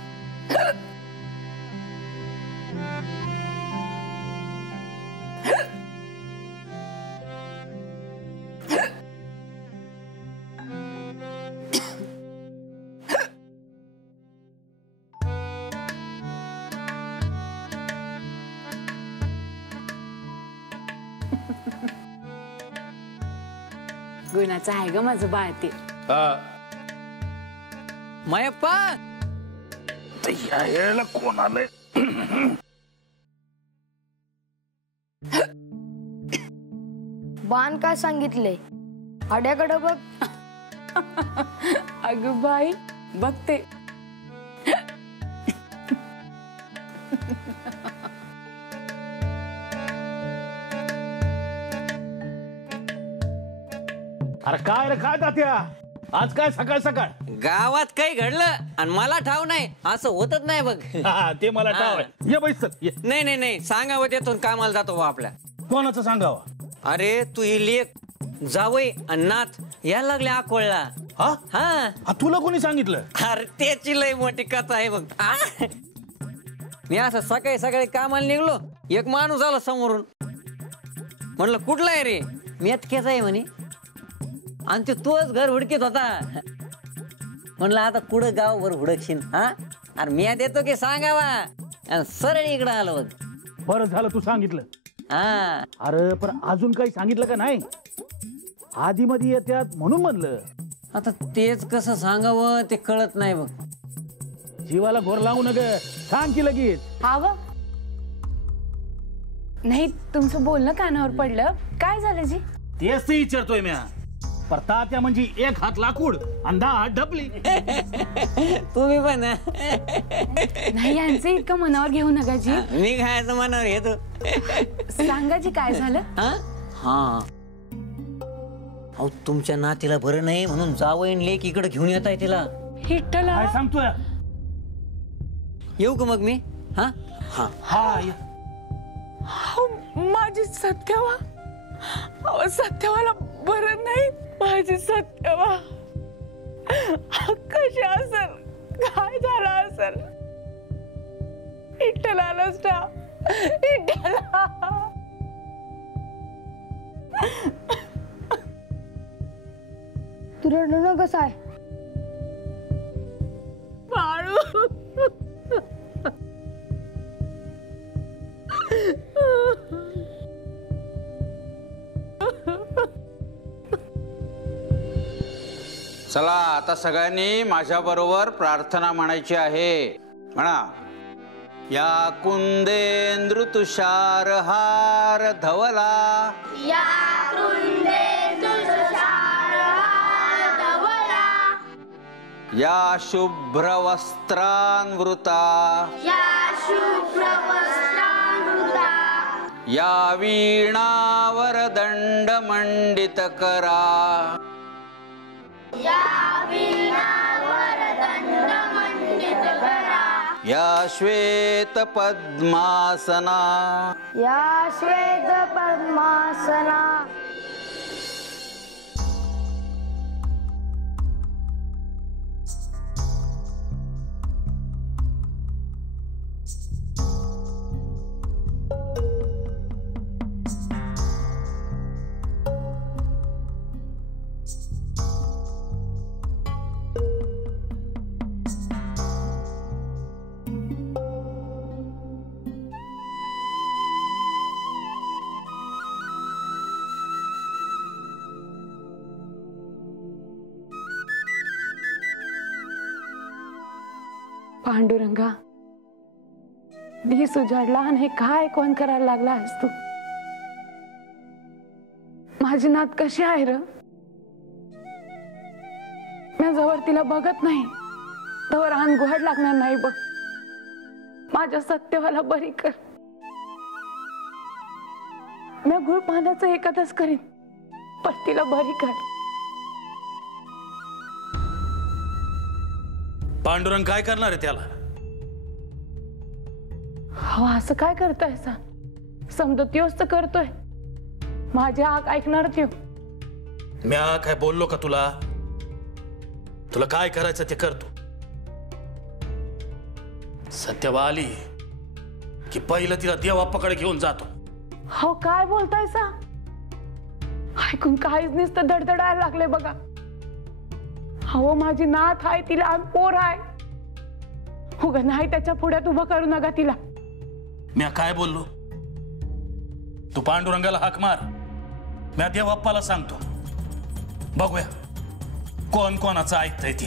गुणाचं आहे ग माझं बाळ ते. मायप्पा यायला कोण आलंय? बाण काय सांगितलंय? आड्याकडे बघ. अगं बाई बघते. अरे काय रे काय तात्या आज काय सकाळ सकाळ? गावात काही घडलं आणि मला ठाव नाही असं होतच नाही बघ. ते मला ठाव आहे. ये बैस. नाही नाही नाही सांगावं त्यातून कामाला जातो बा आपल्या. कोणाचं सांगावं? अरे तू ही लेख जावई आणि नाथ यायला लागले अकोळला. हा तुला कोणी सांगितलं? अरे त्याची लय मोठी कथा आहे बघ. मी असं सकाळी सकाळी कामाला निघलो एक माणूस आला समोरून. म्हणलं कुठला आहे रे? मी अटकेचा आहे म्हणे. आणि ते तोच घर हुडकीत होता. म्हणलं आता कुठं गावभर हुडकशीन? हा अरे मी देतो की सांगावा. सरळ इकडं आलो बघ. बरं झालं तू सांगितलं. हा अरे पण अजून काही सांगितलं का नाही? आधी मध्ये येत्यात म्हणून म्हणलं. आता तेच कसं सांगावं ते कळत नाही बघ. जीवाला घोर लावू नग सांग की लगेच. आव नाही तुमचं बोलणं कानावर पडलं. काय झालं जी? तेच विचारतोय म्या. परतात्या म्हणजे 1 हात लाकूड आणि 10 हात ढपली. तुम्ही पण नाही यांचं इतकं मनावर घेऊ नका जी. मी खायचं मनावर घेतो. सांगा जी काय झालं? हा अहो तुमच्या नातीला बरं नाही म्हणून जावईन लेक इकडे घेऊन येत आहे तिला. हिट्टला काय सांगतोय? येऊ का मग मी? हा हा हा माझी सत्यवा. सत्यवाला बरं नाही. माझी सत्यवा कशी असेल? काय झालं असेल? इट्टला आलास ना इट्टला. तू रडणं कसं आहे? बाळू चला आता सगळ्यांनी माझ्या बरोबर प्रार्थना म्हणायची आहे. म्हणा. या कुंदेंद्र तुषार हार धवला. या कुंदेंद्र तुषार हार धवला. या शुभ्र वस्त्रान्वृता. या शुभ्र वस्त्रान्वृता. या वीणावर दंड मंडित करा. या वीणावर दंड मंडित करा. या श्वेत पद्मासना. या श्वेत पद्मासना. पांडुरंगा, दिस उजाडला आणि हे काय कोण करायला लागला आहेस तू? माझी नात कशी आहे र? मी जवळ तिला बघत नाही तवर आन गुहाड लागणार नाही बघ. माझ्या सत्यवाला बरी कर. मी गुळ पाण्याचं एखादच करीन, पण तिला बरी कर. पांडुरंग काय करणार आहे त्याला? हो, असं काय करताय सा? समजा त्योच तर करतोय. माझी आग ऐकणार त्यो. म्या काय बोललो का तुला? तुला काय करायचं ते करतो. सत्यवा आली की पहिलं तिला देवाप्पाकडे घेऊन जातो. हो, काय बोलताय सा? ऐकून काहीच नुसतं धडधडायला लागले बघा. हो, माझी नात आहे, तिला पोर आहे. उगा नाही त्याच्या पुढ्यात उभं करू नका तिला. म्या काय बोललो? तू पांडुरंगाला हाक मार, म्या देवाप्पाला सांगतो. बघूया कोण कोणाचं ऐकतंय ते.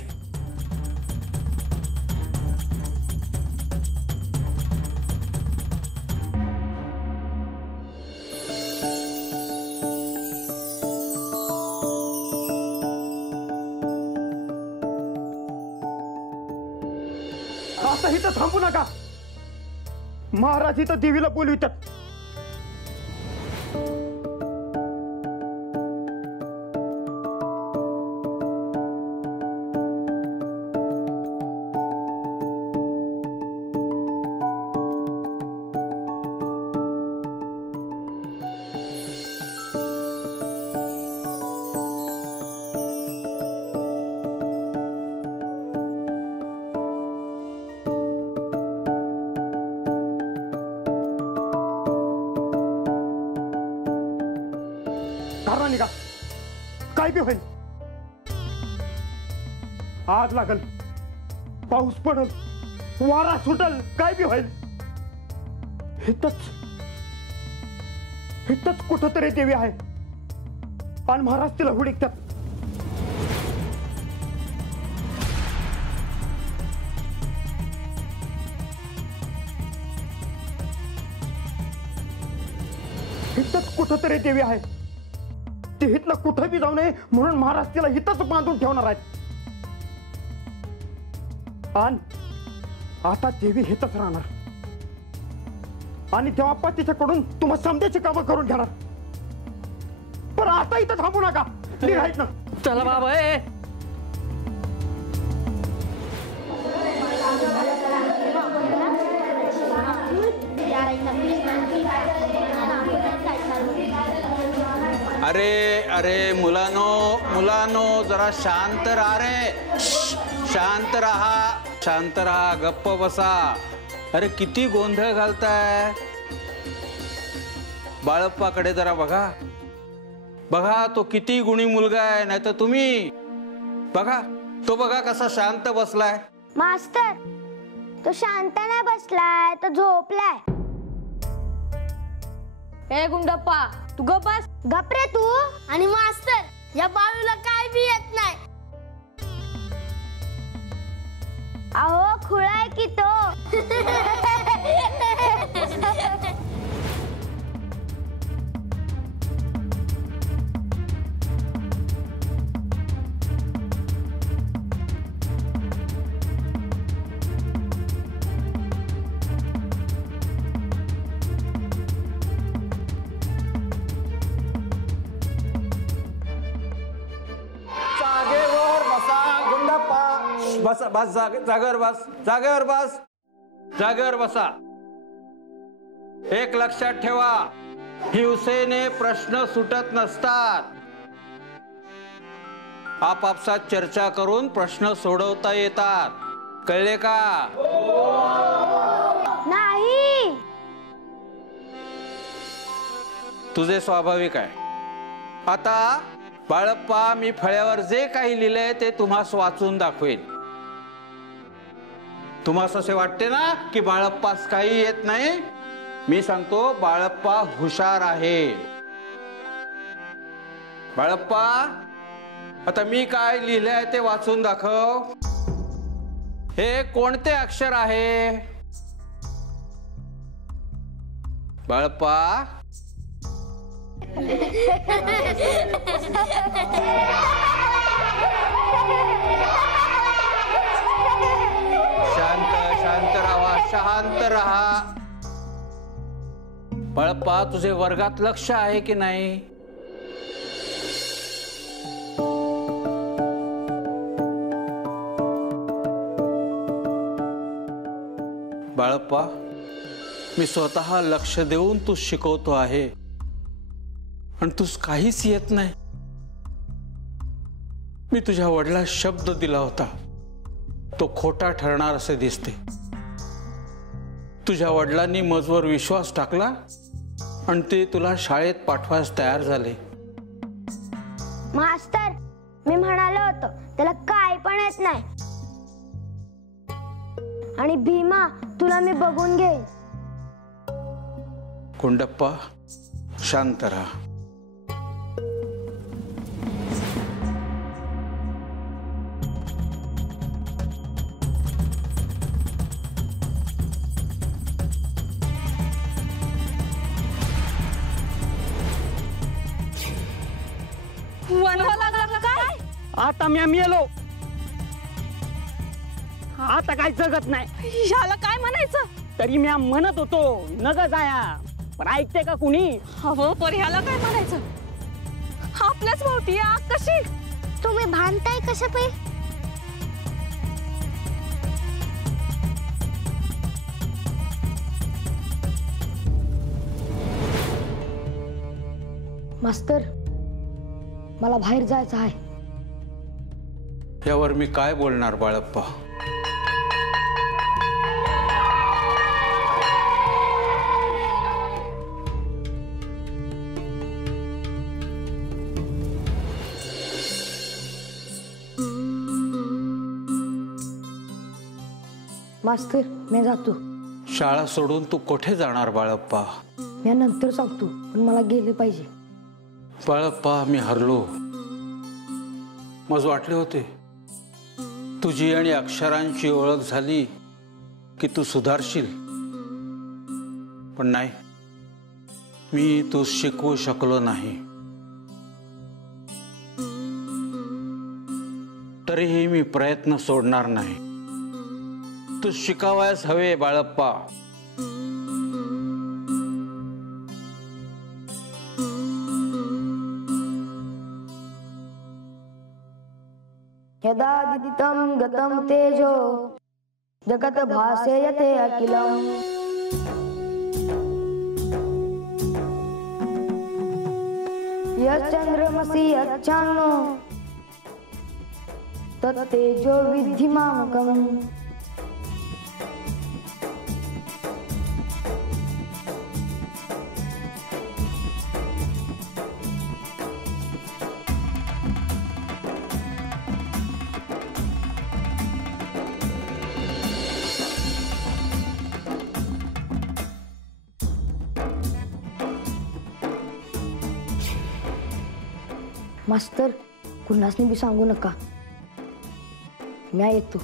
आता इथं थांबू नका. महाराज इथं देवीला बोलवितात. निघा, काय बी होईल. आग लागल, पाऊस पडल, वारा सुटल, काय बी होईल. इथंच कुठंतरी देवी आहे आणि महाराज तिला हुडकतात. इथंच कुठंतरी देवी आहे. ते हितलं कुठं बी जाऊ नये म्हणून महाराज तिला हितच बांधून ठेवणार आहेत. आणि आता देवी हितच राहणार आणि देवाप्पा तिच्याकडून तुम्हा समजायची कामं करून घेणार. पण आता इथं थांबू नका, निघायच ना. चला बाबा. अरे अरे मुलानो जरा शांत राहा रे. शांत राहा, गप्प बसा. अरे किती गोंधळ घालताय. बाळप्पाकडे जरा बघा तो किती गुणी मुलगा आहे. नाही तर तुम्ही बघा कसा शांत बसलाय. मास्तर, तो शांत नाही बसलाय, तो झोपलाय. ए गुंडप्पा, तू गप बस. गप रे तू. आणि मास्तर, या बाळूला काय बी येत नाही. अहो, खुळाय की तो. जागेवर बसा. एक लक्षात ठेवा, हिंसेने प्रश्न सुटत नसतात. आपापसात चर्चा करून प्रश्न सोडवता येतात. कळले का? नाही. तुझे स्वाभाविक आहे. आता बाळप्पा, मी फळ्यावर जे काही लिहिलंय ते तुम्हास वाचून दाखवेल. तुम्हास असे वाटते ना की बाळप्पास काही येत नाही? मी सांगतो, बाळप्पा हुशार आहे. बाळप्पा, आता मी काय लिहिलंय ते वाचून दाखव. हे कोणते अक्षर आहे? बाळप्पा, शांत राहा, शांत राहा. बाळप्पा, तुझे वर्गात लक्ष आहे की नाही? बाळप्पा, मी स्वतः लक्ष देऊन तू शिकवतो आहे आणि तूच काहीच येत नाही. मी तुझ्या वडिलांना शब्द दिला होता, तो खोटा ठरणार असे दिसते. तुझ्या वडिलांनी मजवर विश्वास टाकला आणि ते तुला शाळेत पाठवायला तयार झाले. मास्तर, मी म्हणालो होतो त्याला काय पण येत नाही. आणि भीमा, तुला मी बघून घेईन. कुंडप्पा, शांत राहा. काय? आता मी मेलो. आता काय जगत नाही. ह्याला काय म्हणायचं? तरी मी म्हणत होतो नग जाया, पण ऐकते का कुणी? हो, पण ह्याला काय म्हणायचं? आपल्याच भोवती आग कशी? तुम्ही भांडताय कशा पे? मास्तर, मला बाहेर जायचं आहे. यावर मी काय बोलणार बाळप्पा? मास्तर, मी जातो. शाळा सोडून तू कुठे जाणार बाळप्पा? मी नंतर सांगतो, पण मला गेले पाहिजे. बाळप्पा, मी हरलो. मज वाटले होते तुझी आणि अक्षरांची ओळख झाली की तू सुधारशील, पण नाही, मी तू शिकवू शकलो नाही. तरीही मी प्रयत्न सोडणार नाही. तू शिकावयास हवे बाळप्पा. यदा दिदितं गतं तेजो जगत भासेयते अखिलम्. यच्चंद्रमसि यच्चान्नो तत्तेजो विद्धि मामकम्. मास्तर, कुणासनी बी सांगू नका. मी येतो.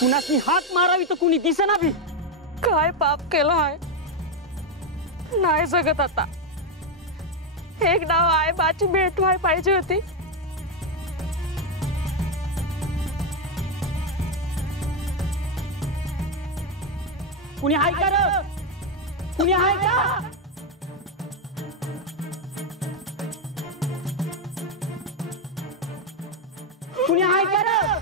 कुणासनी हात मारावी तर कुणी दिसेना बी. काय पाप केलं आहे? नाही जगत आता. एकदा आई बाची भेट व्हाय पाहिजे होती. कुणी हाय का रे? कुणी हाय का? कुणी हाय का रे?